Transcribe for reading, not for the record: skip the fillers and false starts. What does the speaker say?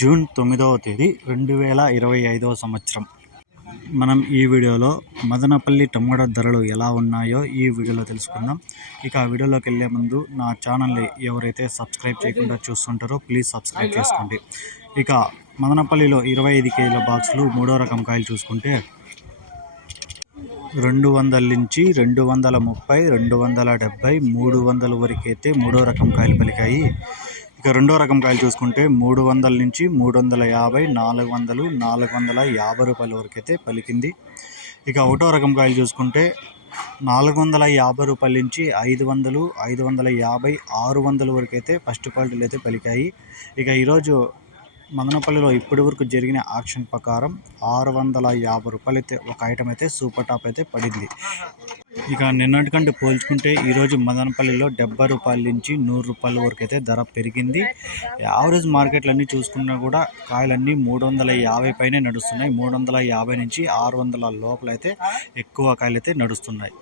June 9వ తేదీ 2025వ సంవత్సరం. మనం ఈ వీడియోలో మదనపల్లి టమోటా ధరలు ఎలా ఉన్నాయో ఈ వీడియోలో తెలుసుకుందాం. ఇక ఆ వీడియోలోకి వెళ్ళే ముందు నా ఛానల్ని ఎవరైతే సబ్స్క్రైబ్ చేయకుండా చూస్తుంటారో ప్లీజ్ సబ్స్క్రైబ్ చేసుకోండి. ఇక మదనపల్లిలో 25 కేజీల బాక్సులు మూడో రకం కాయలు చూసుకుంటే 200 నుంచి 230, 270, 300 వరకు అయితే మూడో రకం కాయలు పలికాయి. ఇక రెండో రకం కాయలు చూసుకుంటే 300 నుంచి 350, 400, 450 రూపాయల వరకు అయితే పలికింది. ఇక ఒకటో రకం కాయలు చూసుకుంటే 450 రూపాయల నుంచి 500, 550, 600 వరకు అయితే ఫస్ట్ క్వాలిటీలు అయితే పలికాయి. ఇక ఈరోజు మదనపల్లిలో ఇప్పటి వరకు జరిగిన ఆక్షన్ ప్రకారం 650 రూపాయలు అయితే ఒక ఐటమ్ అయితే సూపర్ టాప్ అయితే పడింది. ఇక నిన్నటికంటే పోల్చుకుంటే ఈరోజు మదనపల్లిలో 70 రూపాయల నుంచి 100 రూపాయల వరకు అయితే ధర పెరిగింది. యావరేజ్ మార్కెట్లన్నీ చూసుకున్నా కూడా కాయలన్నీ 350 పైనే నడుస్తున్నాయి. 350 నుంచి 600 లోపల అయితే ఎక్కువ కాయలు అయితే నడుస్తున్నాయి.